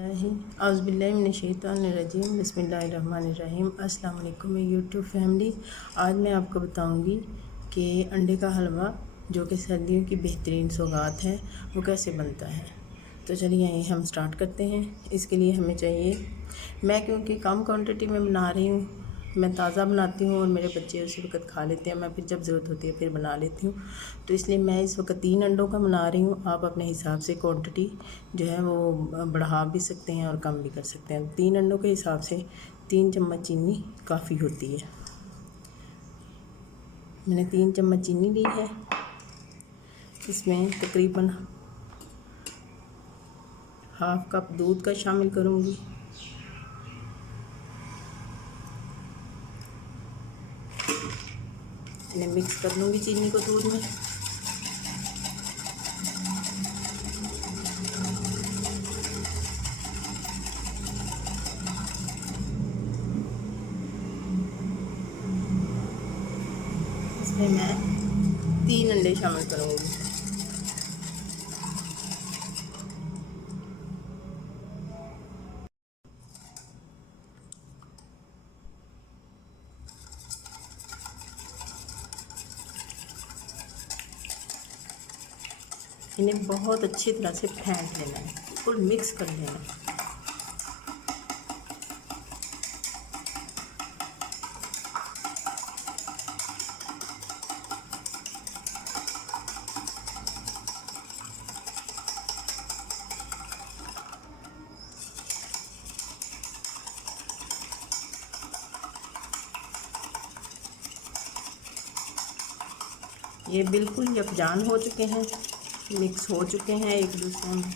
औज़ुबिल्लाहिमिनश्शैतानिर्रजीम बिस्मिल्लाहिर्रहमानिर्रहीम। अस्सलाम वालेकुम यूट्यूब फैमिली। आज मैं आपको बताऊंगी कि अंडे का हलवा जो कि सर्दियों की बेहतरीन सौगात है वो कैसे बनता है। तो चलिए यहीं हम स्टार्ट करते हैं। इसके लिए हमें चाहिए, मैं क्योंकि कम क्वांटिटी में बना रही हूँ, मैं ताज़ा बनाती हूँ और मेरे बच्चे उसी वक्त खा लेते हैं, मैं फिर जब ज़रूरत होती है फिर बना लेती हूँ। तो इसलिए मैं इस वक्त 3 अंडों का बना रही हूँ। आप अपने हिसाब से क्वांटिटी जो है वो बढ़ा भी सकते हैं और कम भी कर सकते हैं। 3 अंडों के हिसाब से 3 चम्मच चीनी काफ़ी होती है। मैंने 3 चम्मच चीनी ली है। इसमें तकरीबन हाफ़ कप दूध का शामिल करूँगी। इन्हें मिक्स कर लूँगी चीनी को दूध में। इसमें मैं 3 अंडे शामिल करूँगी। इन्हें बहुत अच्छी तरह से फेंट लेना है, बिल्कुल मिक्स कर लेना है। ये बिल्कुल यकजान हो चुके हैं, मिक्स हो चुके हैं एक दूसरे में।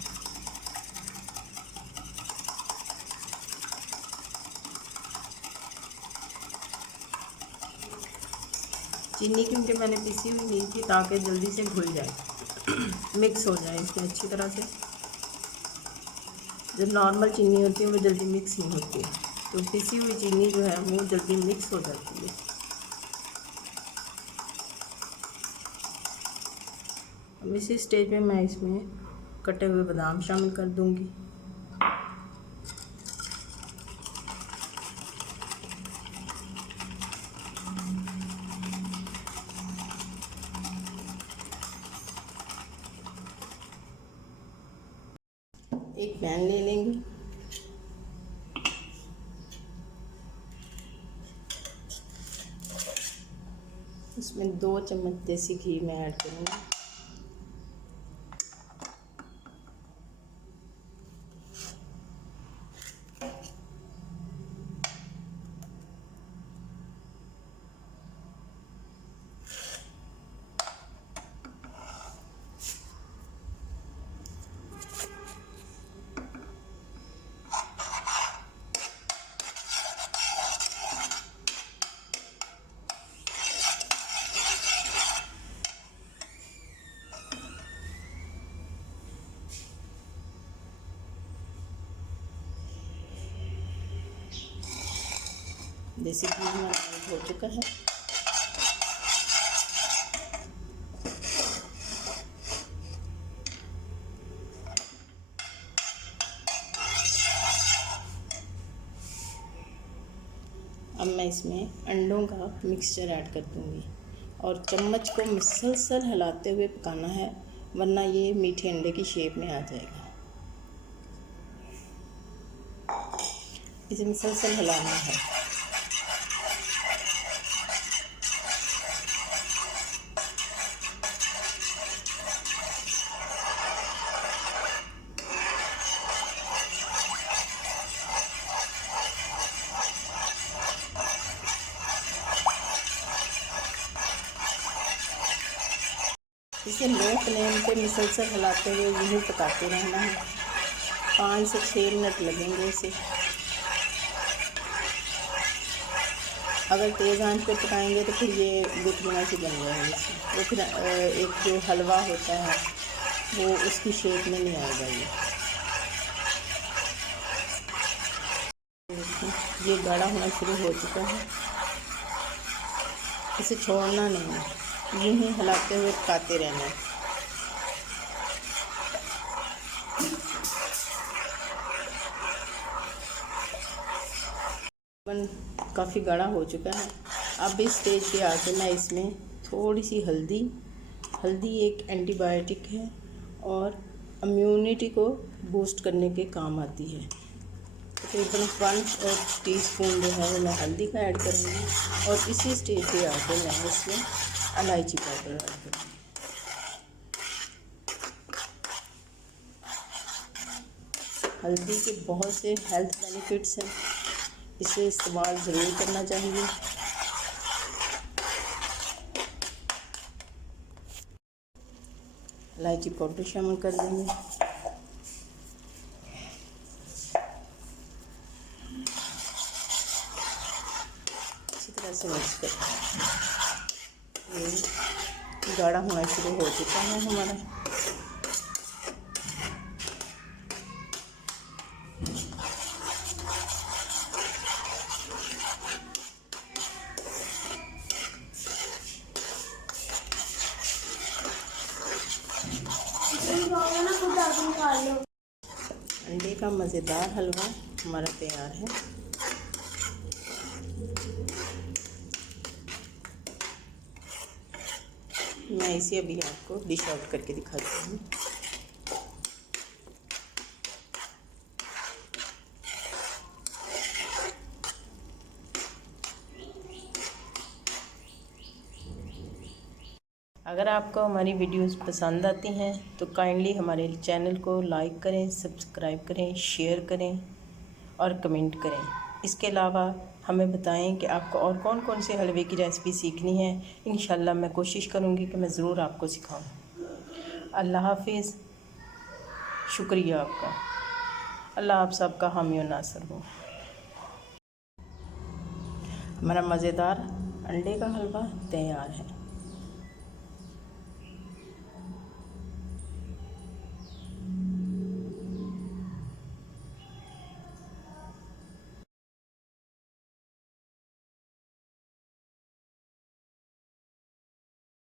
चीनी क्योंकि मैंने पिसी हुई ली थी ताकि जल्दी से घुल जाए, मिक्स हो जाए इसमें अच्छी तरह से। जो नॉर्मल चीनी होती है वो जल्दी मिक्स नहीं होती, तो पिसी हुई चीनी जो है वो जल्दी मिक्स हो जाती है। अब इसी स्टेज में मैं इसमें कटे हुए बादाम शामिल कर दूंगी। एक पैन ले लेंगे, इसमें 2 चम्मच देसी घी मैं ऐड करूँगी। देसी घी हमारा ऐड हो चुका है। अब मैं इसमें अंडों का मिक्सचर ऐड कर दूंगी और चम्मच को मुसलसल हिलाते हुए पकाना है, वरना ये मीठे अंडे की शेप में आ जाएगा। इसे मुसलसल हिलाना है। इसे लो फ्लेम पे मुसलसल हिलाते हुए यहीं पकाते रहना है। 5 से 6 मिनट लगेंगे इसे। अगर तेज़ आंच पे पकाएंगे तो फिर ये गुठलियाँ सी बन जाएंगी, वो फिर एक जो हलवा होता है वो उसकी शेप में नहीं आएगा। ये गाढ़ा होना शुरू हो चुका है, इसे छोड़ना नहीं है, यूँ ही हिलाते हुए पकाते रहना है। काफ़ी गाढ़ा हो चुका है। अब इस स्टेज पे आके मैं इसमें थोड़ी सी हल्दी एक एंटीबायोटिक है और इम्यूनिटी को बूस्ट करने के काम आती है। तकरीबन 1 टीस्पून जो है वो मैं हल्दी का ऐड करूँगी और इसी स्टेज पे आके मैं इसमें इलायची पाउडर ऐड करूँगी। हल्दी के बहुत से हेल्थ बेनिफिट्स हैं, इसे इस्तेमाल ज़रूर करना चाहिए। इलायची पाउडर शामिल कर देंगे। अच्छी तरह से मिक्स कर, ये गाढ़ा होना शुरू हो चुका है हमारा। अंडे का मज़ेदार हलवा हमारा तैयार है। मैं इसे अभी आपको डिश आउट करके दिखाती हूँ। अगर आपको हमारी वीडियोस पसंद आती हैं तो काइंडली हमारे चैनल को लाइक करें, सब्सक्राइब करें, शेयर करें और कमेंट करें। इसके अलावा हमें बताएं कि आपको और कौन कौन से हलवे की रेसिपी सीखनी है। इंशाल्लाह मैं कोशिश करूँगी कि मैं ज़रूर आपको सिखाऊँ। अल्लाह हाफिज़। शुक्रिया आपका। अल्लाह आप सबका हामी और नासर हो। हमारा मज़ेदार अंडे का हलवा तैयार है।